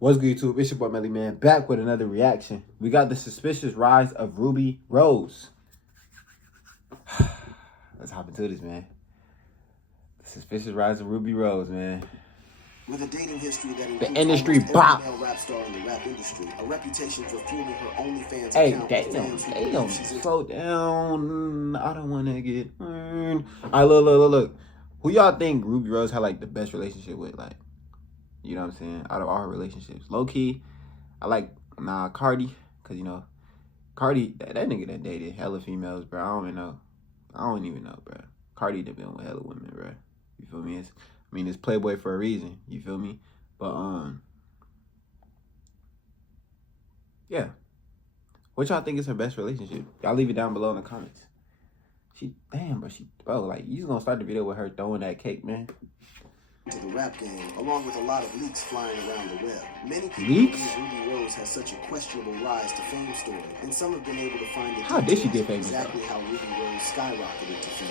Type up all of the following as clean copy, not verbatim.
What's good, YouTube? It's your boy Melly Man, back with another reaction. We got the suspicious rise of Ruby Rose. Let's hop into this, man. The suspicious rise of Ruby Rose, man. With a dating history that includes The industry almost bop. every male rap star in the rap industry, a reputation for fueling her OnlyFans Hey, account. damn, slow down. I don't want to get burned. All right, look. Who y'all think Ruby Rose had like the best relationship with? Like, you know what I'm saying? Out of all her relationships, low key, I like Cardi, cause you know, Cardi that nigga that dated hella females, bro. I don't even know, bro. Cardi done been with hella women, bro. You feel me? It's Playboy for a reason. You feel me? But yeah. What y'all think is her best relationship? Y'all leave it down below in the comments. Bro, like, you just gonna start the video with her throwing that cake, man. To the rap game, along with a lot of leaks flying around the web. Many people Leaks? believe Ruby Rose has such a questionable rise to fame story, and some have been able to find the How did she get famous? exactly how Ruby Rose skyrocketed to fame.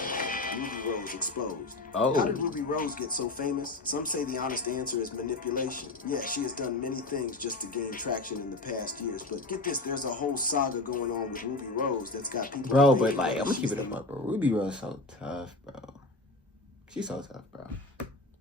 Ruby Rose exposed. Oh. How did Ruby Rose get so famous? Some say the honest answer is manipulation. Yeah, she has done many things just to gain traction in the past years, but get this, there's a whole saga going on with Ruby Rose that's got people... Bro, but like, I'm gonna keep it up, bro. Ruby Rose so tough, bro. She's so tough, bro.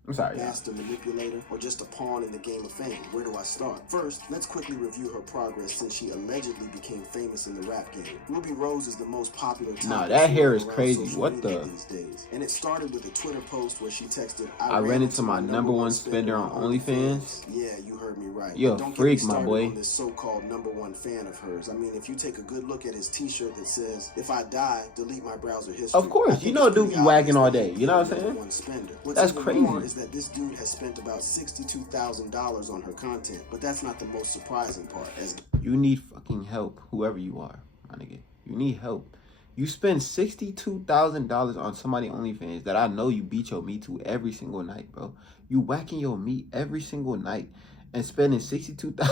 I'm sorry, master manipulator, or just a pawn in the game of fame. Where do I start? First, let's quickly review her progress since she allegedly became famous in the rap game. Ruby Rose is the most popular. Nah, that hair is crazy. What the? These days. And it started with a Twitter post where she texted, I ran into my number one spender on OnlyFans. Yeah, you heard me right. You're a freak, my boy. On this so-called number one fan of hers. I mean, if you take a good look at his t-shirt that says, "If I die, delete my browser history." Of course, you know dude be wagging all day. You know what I'm saying? That's crazy. That this dude has spent about $62,000 on her content, but that's not the most surprising part. As you need fucking help, whoever you are, my nigga. You need help. You spend $62,000 on somebody OnlyFans that I know you beat your meat to every single night, bro. You whacking your meat every single night and spending $62,000.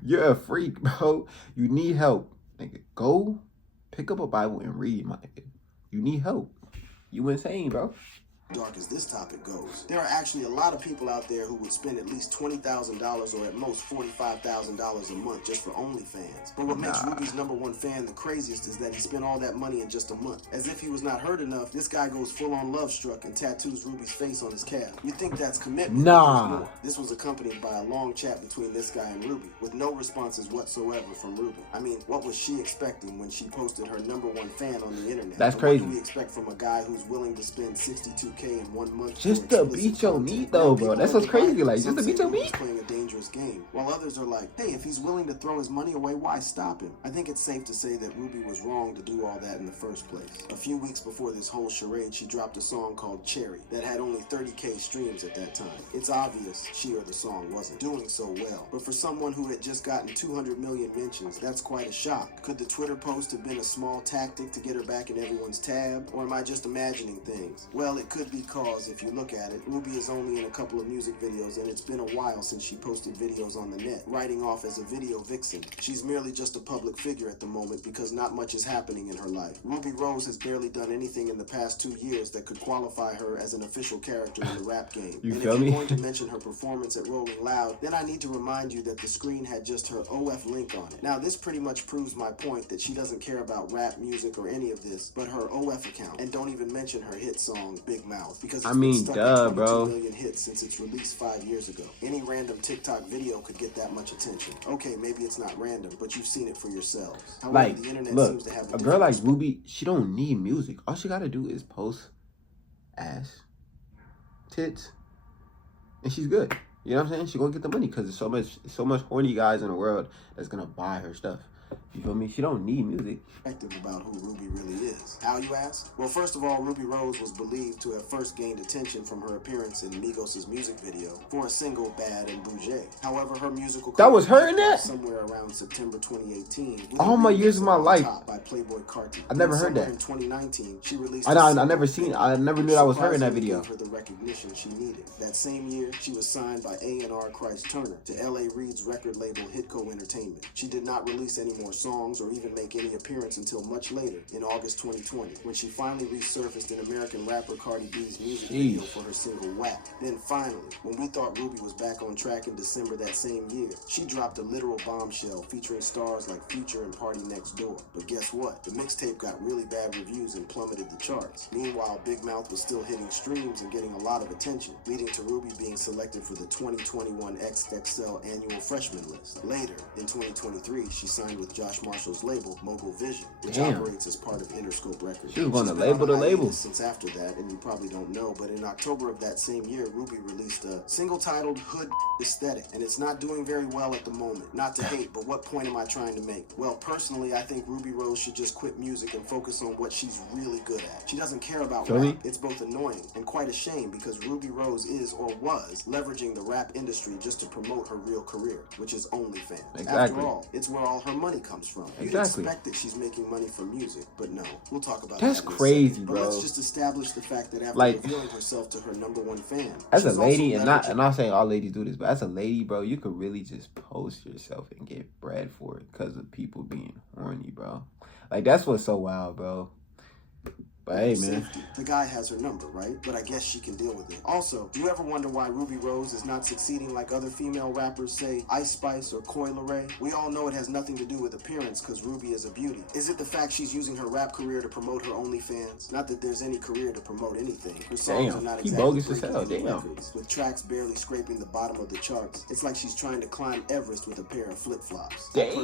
You're a freak, bro. You need help, nigga. Go pick up a Bible and read, my nigga. You need help. You insane, bro. Dark as this topic goes, there are actually a lot of people out there who would spend at least $20,000 or at most $45,000 a month just for OnlyFans. But what makes Ruby's number one fan the craziest is that he spent all that money in just a month. As if he was not hurt enough, this guy goes full-on love struck and tattoos Ruby's face on his calf. You think that's commitment? Nah. This was accompanied by a long chat between this guy and Ruby, with no responses whatsoever from Ruby. I mean, what was she expecting when she posted her number one fan on the internet? That's crazy. What do we expect from a guy who's willing to spend $62K in 1 month just to beat your meat, though, bro? That's what's crazy. Like, just to beat your meat? Playing a dangerous game, while others are like, hey, if he's willing to throw his money away, why stop him? I think it's safe to say that Ruby was wrong to do all that in the first place. A few weeks before this whole charade, she dropped a song called Cherry that had only 30K streams at that time. It's obvious she or the song wasn't doing so well, but for someone who had just gotten 200 million mentions, that's quite a shock. Could the Twitter post have been a small tactic to get her back in everyone's tab, or am I just imagining things? Well, it could be cause, if you look at it, Ruby is only in a couple of music videos, and it's been a while since she posted videos on the net, writing off as a video vixen. She's merely just a public figure at the moment because not much is happening in her life. Ruby Rose has barely done anything in the past 2 years that could qualify her as an official character in the rap game. You and feel if me? you're going to mention her performance at Rolling Loud, then I need to remind you that the screen had just her OF link on it. Now, this pretty much proves my point that she doesn't care about rap music or any of this, but her OF account. And don't even mention her hit song, Big Mouth, because it's been stuck at 22 million hits since its release 5 years ago. Any random TikTok video could get that much attention. Okay, maybe it's not random, but you've seen it for yourselves. However, like, the internet look, seems to have a girl like Ruby, she don't need music. All she gotta do is post ass, tits, and she's good. You know what I'm saying? She gonna get the money because there's so much horny guys in the world that's gonna buy her stuff. You feel me? She don't need music. About who Ruby really is. How, you ask? Well, first of all, Ruby Rose was believed to have first gained attention from her appearance in Migos' music video for a single, Bad and Bougie. However, her musical that was her in that? Somewhere around September 2018. All my years of my life. By Playboy Carti. I never heard that. In 2019, she released I never knew that was her in that video. Her the recognition she needed. That same year, she was signed by A&R Christ Turner to L.A. Reid's record label Hitco Entertainment. She did not release any more songs or even make any appearance until much later, in August 2020, when she finally resurfaced in American rapper Cardi B's music video for her single WAP. Then finally, when we thought Ruby was back on track in December that same year, she dropped a literal bombshell featuring stars like Future and Party Next Door. But guess what? The mixtape got really bad reviews and plummeted the charts. Meanwhile, Big Mouth was still hitting streams and getting a lot of attention, leading to Ruby being selected for the 2021 XXL annual freshman list. Later, in 2023, she signed with Josh Marshall's label, Mogul Vision, which operates as part of Interscope Records. She was going to label the label since after that, and you probably don't know, but in October of that same year, Ruby released a single titled Hood Aesthetic, and it's not doing very well at the moment. Not to hate, but what point am I trying to make? Well, personally, I think Ruby Rose should just quit music and focus on what she's really good at. She doesn't care about rap. It's both annoying and quite a shame because Ruby Rose is, or was, leveraging the rap industry just to promote her real career, which is OnlyFans. After all, it's where all her money comes from. You'd expect that she's making money from music, but no. We'll talk about that. That's crazy, bro. But let's just establish the fact that after revealing herself to her #1 fan, as a lady, and I'm not saying all ladies do this, but as a lady, bro, you could really just post yourself and get bread for it because of people being horny, bro. Like, that's what's so wild, bro. But hey, man. The guy has her number, right? But I guess she can deal with it. Also, do you ever wonder why Ruby Rose is not succeeding like other female rappers, say Ice Spice or Coi Leray? We all know it has nothing to do with appearance because Ruby is a beauty. Is it the fact she's using her rap career to promote her OnlyFans? Not that there's any career to promote anything. Her songs are not exactly breaking any records, with tracks barely scraping the bottom of the charts. It's like she's trying to climb Everest with a pair of flip-flops. Damn.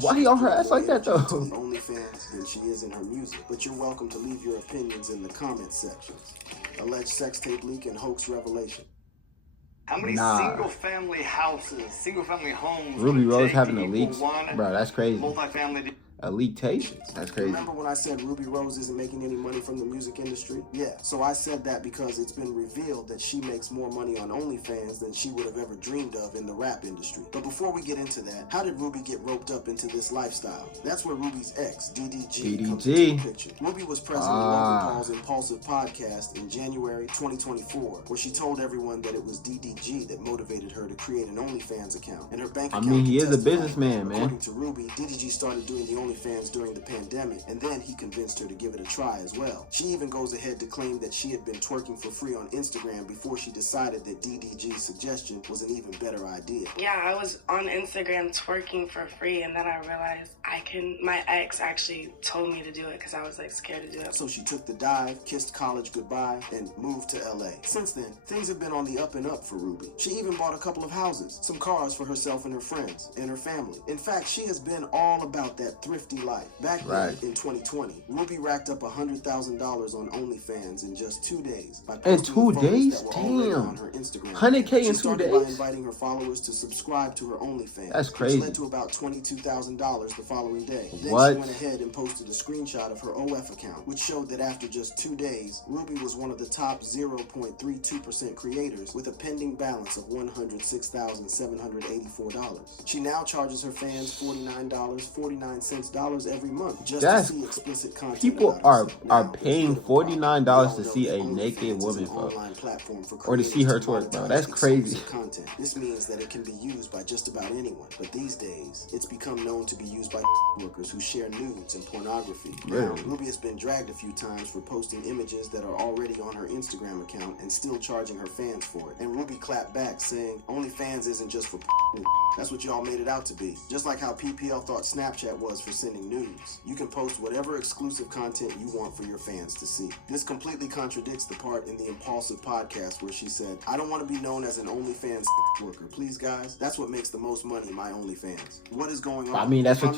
Why he on her ass like that, though? OnlyFans than she is in her music. But you're welcome to leave your opinions in the comment sections. Alleged sex tape leak and hoax revelation. How many single-family houses, single-family homes? Ruby Rose having a leak, bro. That's crazy. Multi-family. A leak tape? That's crazy. Remember when I said Ruby Rose isn't making any money from the music industry? Yeah, so I said that because it's been revealed that she makes more money on OnlyFans than she would have ever dreamed of in the rap industry. But before we get into that, how did Ruby get roped up into this lifestyle? That's where Ruby's ex, DDG, comes into the picture. Ruby was present in Logan Paul's Impulsive podcast in January 2024, where she told everyone that it was DDG that motivated her to create an OnlyFans account. And her bank account, he is a businessman, man. According to Ruby, DDG started doing the OnlyFans during the pandemic, and then he convinced her to give it a try as well. She even goes ahead to claim that she had been twerking for free on Instagram before she decided that DDG's suggestion was an even better idea. Yeah, I was on Instagram twerking for free, and then I realized my ex actually told me to do it because I was like scared to do it. So she took the dive, kissed college goodbye, and moved to LA. Since then, things have been on the up and up for Ruby. She even bought a couple of houses, some cars for herself and her friends, and her family. In fact, she has been all about that thrifty life. Back then, in 2020, Ruby racked up $100,000 on OnlyFans in just 2 days. In 2 days? Damn. On her Instagram. 100K in 2 days? By inviting her followers to subscribe to her OnlyFans. That's crazy. Which led to about $22,000 the following day. Then What? she went ahead and posted a screenshot of her OF account, which showed that after just 2 days, Ruby was one of the top 0.32% creators with a pending balance of $106,784. She now charges her fans $49.49 every month just to see explicit content. People are paying $49 to see a naked woman, bro, or to see her twerk, bro. That's crazy. Content. This means that it can be used by just about anyone, but these days it's become known to be used by workers who share nudes and pornography. Now, Ruby has been dragged a few times for posting images that are already on her Instagram account and still charging her fans for it. And Ruby clapped back, saying, OnlyFans isn't just for that's what y'all made it out to be. Just like how PPL thought Snapchat was for sending nudes. You can post whatever exclusive content you want for your fans to see. This completely contradicts the part in the Impulsive podcast where she said, I don't want to be known as an OnlyFans worker. Please, guys, that's what makes the most money, my OnlyFans. What is going on? I mean, that's what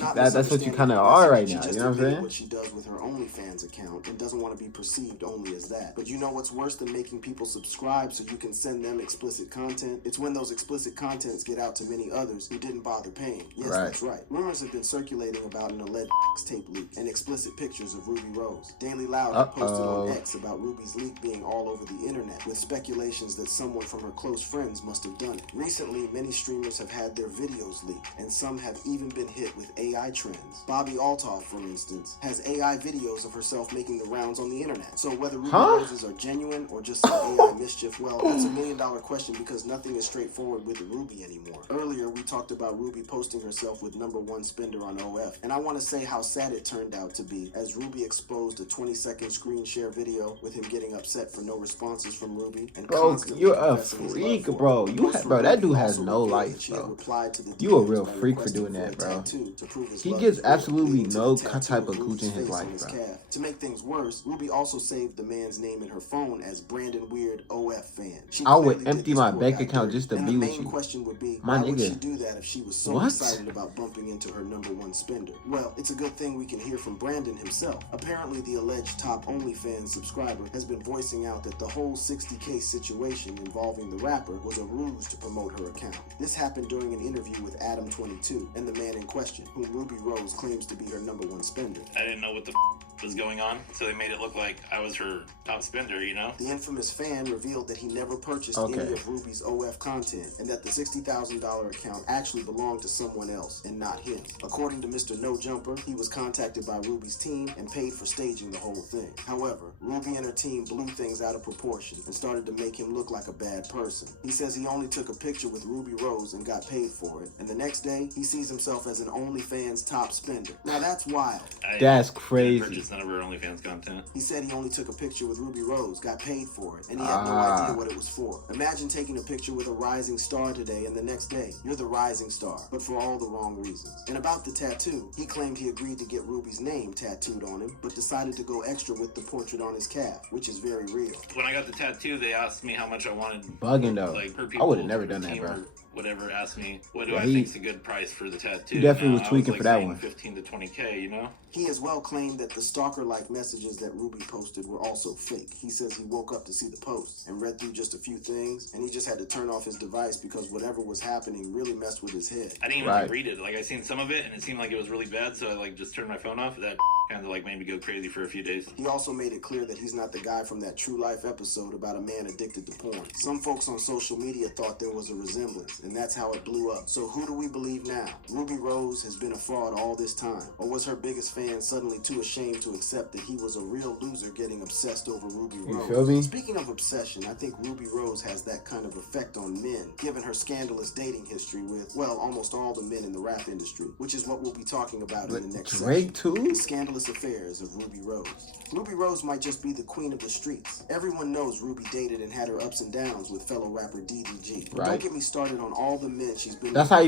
you kind of are right now. You know what I'm saying? What she does with her OnlyFans account and doesn't want to be perceived only as that. But you know what's worse than making people subscribe so you can send them explicit content? It's when those explicit contents get out to many others who didn't bother paying. Yes, that's right. Rumors have been circulating about about an alleged tape leak and explicit pictures of Ruby Rose. Daily Loud had posted on X about Ruby's leak being all over the internet, with speculations that someone from her close friends must have done it. Recently, many streamers have had their videos leaked, and some have even been hit with AI trends. Bobby Altoff, for instance, has AI videos of herself making the rounds on the internet. So whether Ruby Roses are genuine or just some AI mischief, well, that's a million-dollar question because nothing is straightforward with Ruby anymore. Earlier, we talked about Ruby posting herself with #1 spender on OF, and I want to say how sad it turned out to be, as Ruby exposed a 20-second screen share video with him getting upset for no responses from Ruby and constantly you're a confessing his freak, love for bro. her. Bro, that dude has no life, She had bro. replied to the You a DMs real by freak for requesting doing that, a bro. tattoo to prove his He love gets is real, absolutely leading to no the tattoo type of Ruby's cooch in his face life, on his bro. calf. To make things worse, Ruby also saved the man's name in her phone as Brandon Weird OF fan. She I would clearly did empty this my poor bank guy account dirty. just to And be the with main you. question would be, My why would nigga. she do that if she was so What? excited about bumping into her #1 spender? Well, it's a good thing we can hear from Brandon himself. Apparently, the alleged top OnlyFans subscriber has been voicing out that the whole 60K situation involving the rapper was a ruse to promote her account. This happened during an interview with Adam22 and the man in question, whom Ruby Rose claims to be her #1 spender. I didn't know what the was going on, so they made it look like I was her top spender, you know? The infamous fan revealed that he never purchased any of Ruby's OF content and that the $60,000 account actually belonged to someone else and not him. According to Mr. No Jumper, he was contacted by Ruby's team and paid for staging the whole thing. However, Ruby and her team blew things out of proportion and started to make him look like a bad person. He says he only took a picture with Ruby Rose and got paid for it, and the next day, he sees himself as an OnlyFans top spender. Now that's wild. That's I crazy. didn't purchase none of her OnlyFans content. He said he only took a picture with Ruby Rose, got paid for it, and he had no idea what it was for. Imagine taking a picture with a rising star today, and the next day, you're the rising star, but for all the wrong reasons. And about the tattoo, he claimed he agreed to get Ruby's name tattooed on him, but decided to go extra with the portrait on his calf, which is very real. When I got the tattoo, they asked me how much I wanted. Bugging though. Like, per I people, would have never per done that, team bro. or whatever asked me, what do Yeah, I think is a good price for the tattoo? He definitely was I tweaking like for that saying one. 15 to 20K, you know? He as well claimed that the stalker-like messages that Ruby posted were also fake. He says he woke up to see the post and read through just a few things, and he just had to turn off his device because whatever was happening really messed with his head. I didn't even like, read it. Like, I seen some of it, and it seemed like it was really bad, so I like just turned my phone off. That kind of like made me go crazy for a few days. He also made it clear that he's not the guy from that True Life episode about a man addicted to porn. Some folks on social media thought there was a resemblance, and that's how it blew up. So who do we believe now? Ruby Rose has been a fraud all this time, or was her biggest fan suddenly too ashamed to accept that he was a real loser getting obsessed over Ruby Rose? You feel me? Speaking of obsession, I think Ruby Rose has that kind of effect on men, given her scandalous dating history with, well, almost all the men in the rap industry, which is what we'll be talking about in the next Drake section. too? The scandalous affairs of Ruby Rose. Ruby Rose might just be the queen of the streets. Everyone knows Ruby dated and had her ups and downs with fellow rapper DDG. But don't get me started on all the men she's been That's how I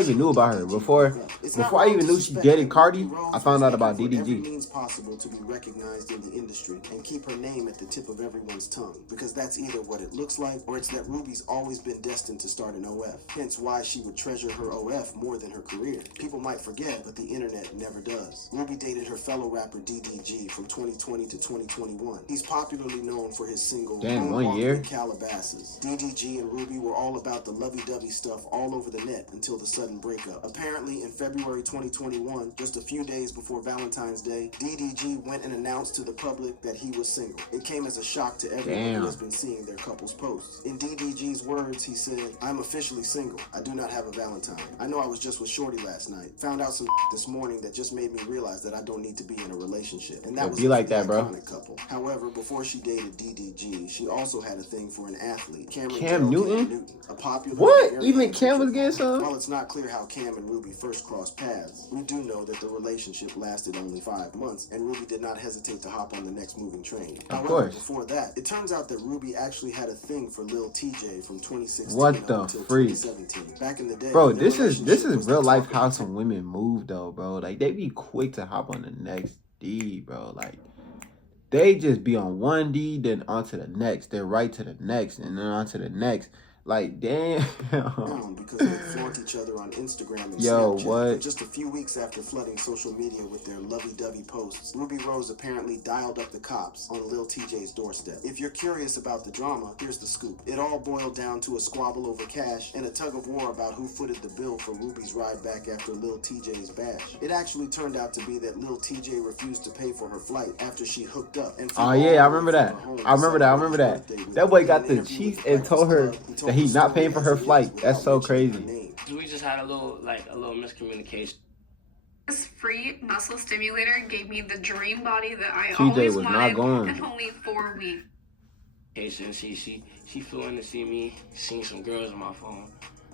even knew about her. Before I even knew she dated Cardi, I found out about Every DDG. means possible to be recognized in the industry and keep her name at the tip of everyone's tongue, because that's either what it looks like or it's that Ruby's always been destined to start an OF. Hence why she would treasure her OF more than her career. People might forget, but the internet never does. Ruby dated her fellow rapper DDG from 2020 to 2021. He's popularly known for his single Damn, 1 year? Calabasas. DDG and Ruby were all about the lovey-dovey stuff all over the net until the sudden breakup. Apparently, in February 2021, just a few days before Valentine's Day, DDG went and announced to the public that he was single. It came as a shock to everyone who has been seeing their couple's posts. In DDG's words, he said, "I'm officially single. I do not have a Valentine. I know I was just with Shorty last night. Found out some this morning that just made me realize that I don't need to be in a relationship." And that was be like that, bro. Couple. However, before she dated DDG, she also had a thing for an athlete, Cam Newton? a popular. What? Even Cam was getting some? While it's not clear how Cam and Ruby first crossed paths, we do know that the relationship lasted only 5 months, and Ruby did not hesitate to hop on the next moving train. However, before that, it turns out that Ruby actually had a thing for Lil TJ from 2016 until 2017. Back in the day, bro, this is real life how some women move though, bro. Like they be quick to hop on the next D, bro. Like they just be on one D, then onto the next, then right to the next, and then onto the next. Like damn. Because they flaunt each each other on Instagram and Yo, Snapchat. what? Just a few weeks after flooding social media with their lovey-dovey posts, Ruby Rose apparently dialed up the cops on Lil TJ's doorstep. If you're curious about the drama, here's the scoop. It all boiled down to a squabble over cash and a tug of war about who footed the bill for Ruby's ride back after Lil TJ's bash. It actually turned out to be that Lil TJ refused to pay for her flight after she hooked up and flew Oh yeah, I all the way remember from that. her home to I remember that. I celebrate remember his that. birthday with That boy her. got In the an interview cheeks with and told her Breakfast Club, that he's the not story paying for as her it is flight. without That's so mentioning her crazy. name. We just had a little miscommunication. This free muscle stimulator gave me the dream body that I TJ always was not wanted going. in only 4 weeks. She flew in to see me, seen some girls on my phone,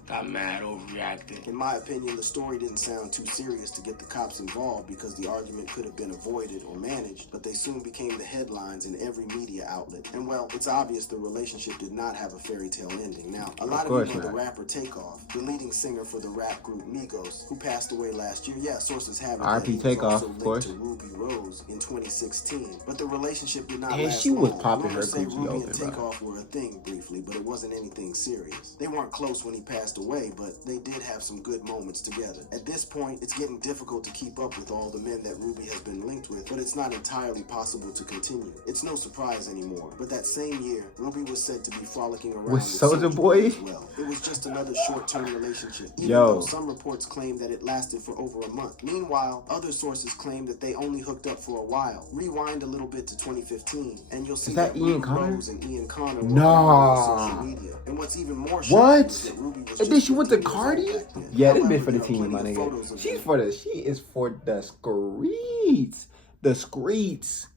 got mad, overreacted. In my opinion, the story didn't sound too serious to get the cops involved because the argument could have been avoided or managed, but they soon became the headlines in every media outlet. And well, it's obvious the relationship did not have a fairy tale ending. Now, a lot of you know the rapper Takeoff, the leading singer for the rap group Migos, who passed away last year. Yeah, sources have it that he was Takeoff, also of linked course. to Ruby Rose in 2016. But the relationship did not And last she was long. popping her Rumors say Gucci Ruby open, and bro. Takeoff were a thing briefly, but it wasn't anything serious. They weren't close when he passed away, but they did have some good moments together. At this point, it's getting difficult to keep up with all the men that Ruby has been linked with, but it's not entirely possible to continue. It's no surprise anymore. But that same year, Ruby was said to be frolicking around with Soulja Boy as well. It was just another short-term relationship, even Yo. though some reports claim that it lasted for over a month. Meanwhile, other sources claim that they only hooked up for a while. Rewind a little bit to 2015, and you'll see that Ian Ruby Connor? Rose and Ian Connor were Nah. on social media. And what's even more shocking What? is that Ruby was And then just she went to 15 years old Cardi? back then. Yeah, this However, bitch for the there are team, my plenty of nigga. photos of She is them. for the streets. The streets.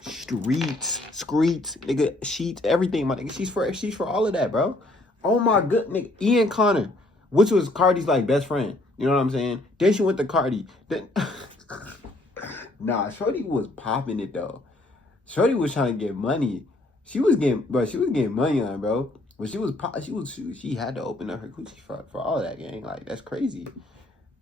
Streets, nigga, sheets, everything, my nigga. She's for all of that, bro. Oh my good nigga. Ian Connor, which was Cardi's like best friend. You know what I'm saying? Then she went to Cardi. Then nah, Shorty was popping it though. Shorty was trying to get money. She was getting money on, bro. But she had to open up her coochie for all of that, gang. Like, that's crazy.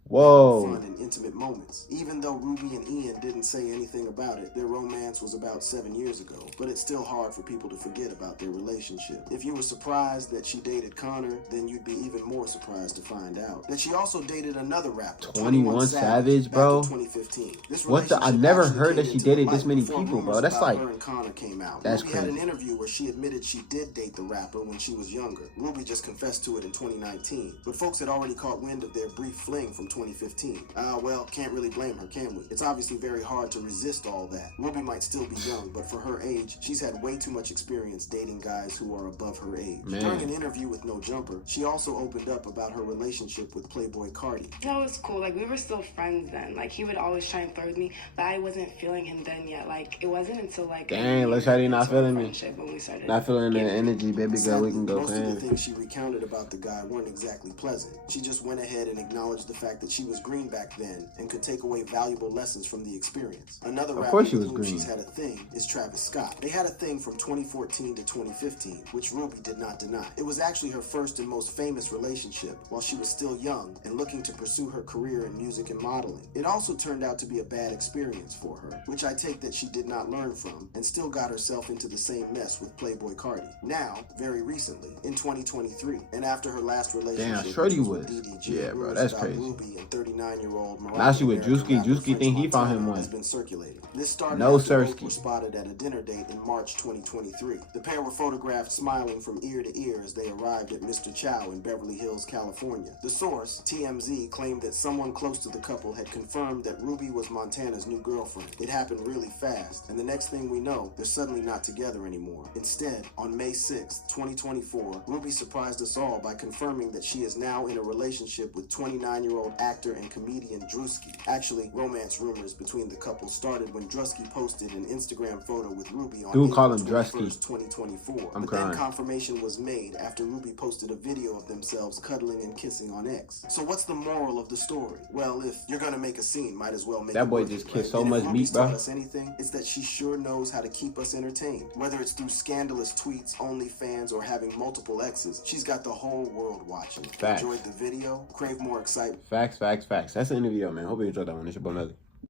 Whoa. Fun and intimate moments. Even though Ruby and Ian didn't say anything about it, their romance was about 7 years ago. But it's still hard for people to forget about their relationship. If you were surprised that she dated Connor, then you'd be even more surprised to find out that she also dated another rapper, 21 Savage, bro. back in 2015. This What the? I relationship never actually heard that came she into the dated this light many before people, bro. rumors That's about like, her and Connor came out. that's Ruby had an crazy. interview where she admitted she did date the rapper when she was younger. Ruby just confessed to it in 2019, but folks had already caught wind of their brief fling from 2015. Well, can't really blame her, can we? It's obviously very hard to resist all that. Ruby might still be young, but for her age, she's had way too much experience dating guys who are above her age. Man. During an interview with No Jumper, she also opened up about her relationship with Playboy Cardi. That was cool. Like, we were still friends then. Like, he would always try and flirt with me, but I wasn't feeling him then yet. Like, it wasn't until like Dang, looks like you're not into our feeling me. friendship when we started Not feeling the getting- energy, baby girl. We can go Most of the fan. things she recounted about the guy weren't exactly pleasant. She just went ahead and acknowledged the fact that she was green back then and could take away valuable lessons from the experience. Another rapper course she with was whom green. she's had a thing is Travis Scott. They had a thing from 2014 to 2015, which Ruby did not deny. It was actually her first and most famous relationship while she was still young and looking to pursue her career in music and modeling. It also turned out to be a bad experience for her, which I take that she did not learn from and still got herself into the same mess with Playboy Cardi. Now, very recently, in 2023, and after her last relationship, Damn, Shorty which was- with DDG, yeah, bro, rumors that's about crazy. Ruby and 39-year-old Now she with Juicy. rapper Juicy French think he found him Montana one. has been circulating. This started No, after both Sirski. were spotted at a dinner date in March 2023. The pair were photographed smiling from ear to ear as they arrived at Mr. Chow in Beverly Hills, California. The source, TMZ, claimed that someone close to the couple had confirmed that Ruby was Montana's new girlfriend. It happened really fast, and the next thing we know, they're suddenly not together anymore. Instead, on May 6, 2024, Ruby surprised us all by confirming that she is now in a relationship with 29-year-old actor and comedian Drewski. Actually, romance rumors between the couple started when Drewski posted an Instagram photo with Ruby on Dude, call April him Drewski. 21st, 2024. I'm But crying. then confirmation was made after Ruby posted a video of themselves cuddling and kissing on X. So what's the moral of the story? Well, if you're gonna make a scene, might as well make That it boy worth just it, kissed right? so And if much Ruby's meat, bro. taught us anything, it's that she sure knows how to keep us entertained. Whether it's through scandalous tweets, OnlyFans, or having multiple exes, she's got the whole world watching. Facts. Enjoyed the video? Crave more excitement? Facts. That's the end of the video, man. Hope you enjoyed that one. It's your boy Melly.